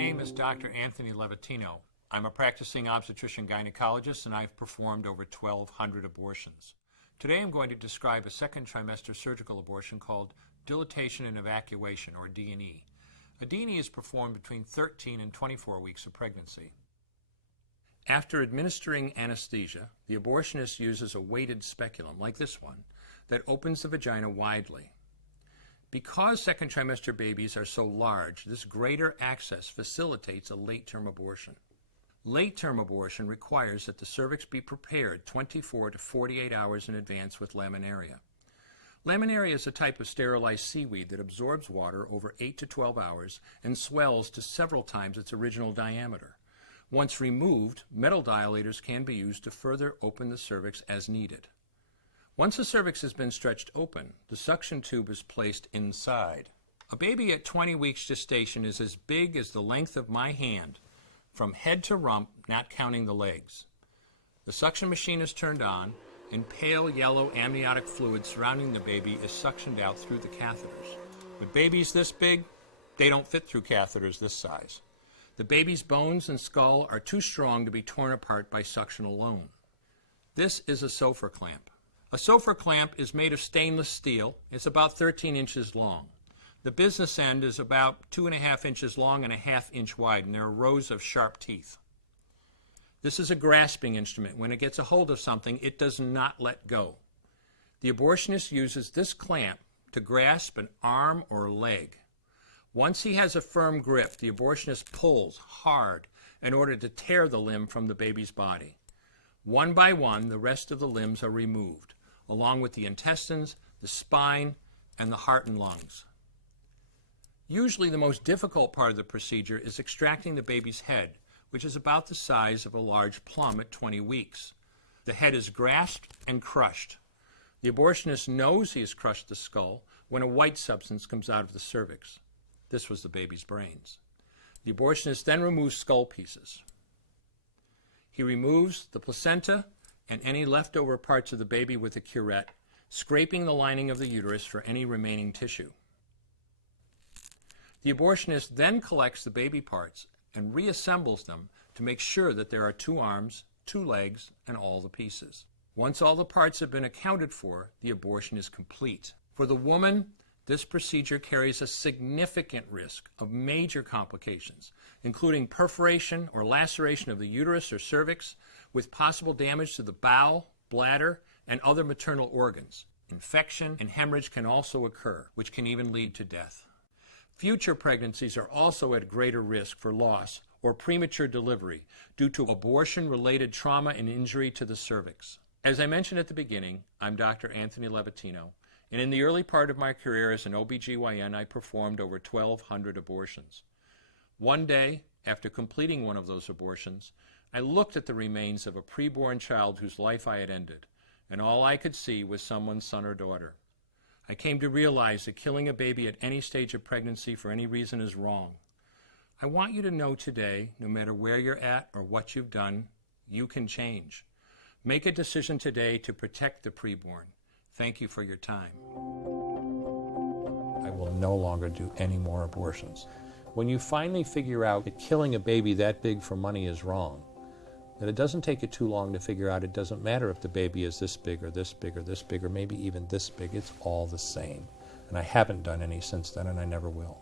name is Dr. Anthony Levatino. I'm a practicing obstetrician-gynecologist, and I've performed over 1,200 abortions. Today I'm going to describe a second trimester surgical abortion called Dilation and Evacuation, or D&E. A D&E is performed between 13 and 24 weeks of pregnancy. After administering anesthesia, the abortionist uses a weighted speculum, like this one, that opens the vagina widely. Because second trimester babies are so large, this greater access facilitates a late-term abortion. Late-term abortion requires that the cervix be prepared 24 to 48 hours in advance with laminaria. Laminaria is a type of sterilized seaweed that absorbs water over 8 to 12 hours and swells to several times its original diameter. Once removed, metal dilators can be used to further open the cervix as needed. Once the cervix has been stretched open, the suction tube is placed inside. A baby at 20 weeks gestation is as big as the length of my hand, from head to rump, not counting the legs. The suction machine is turned on, and pale yellow amniotic fluid surrounding the baby is suctioned out through the catheters. With babies this big, they don't fit through catheters this size. The baby's bones and skull are too strong to be torn apart by suction alone. This is a Sofer clamp. A Sofer clamp is made of stainless steel. It's about 13 inches long. The business end is about 2.5 inches long and 1/2 inch wide, and there are rows of sharp teeth. This is a grasping instrument. When it gets a hold of something, it does not let go. The abortionist uses this clamp to grasp an arm or leg. Once he has a firm grip, the abortionist pulls hard in order to tear the limb from the baby's body. One by one, the rest of the limbs are removed, along with the intestines, the spine, and the heart and lungs. Usually the most difficult part of the procedure is extracting the baby's head, which is about the size of a large plum at 20 weeks. The head is grasped and crushed. The abortionist knows he has crushed the skull when a white substance comes out of the cervix. This was the baby's brains. The abortionist then removes skull pieces. He removes the placenta and any leftover parts of the baby with a curette, scraping the lining of the uterus for any remaining tissue. The abortionist then collects the baby parts and reassembles them to make sure that there are 2 arms, 2 legs, and all the pieces. Once all the parts have been accounted for, the abortion is complete. For the woman, this procedure carries a significant risk of major complications, including perforation or laceration of the uterus or cervix, with possible damage to the bowel, bladder, and other maternal organs. Infection and hemorrhage can also occur, which can even lead to death. Future pregnancies are also at greater risk for loss or premature delivery due to abortion-related trauma and injury to the cervix. As I mentioned at the beginning, I'm Dr. Anthony Levatino, and in the early part of my career as an OBGYN, I performed over 1,200 abortions. One day, after completing one of those abortions, I looked at the remains of a preborn child whose life I had ended, and all I could see was someone's son or daughter. I came to realize that killing a baby at any stage of pregnancy for any reason is wrong. I want you to know today, no matter where you're at or what you've done, you can change. Make a decision today to protect the preborn. Thank you for your time. I will no longer do any more abortions. When you finally figure out that killing a baby that big for money is wrong, that it doesn't take you too long to figure out it doesn't matter if the baby is this big or this big or this big or maybe even this big, it's all the same. And I haven't done any since then, and I never will.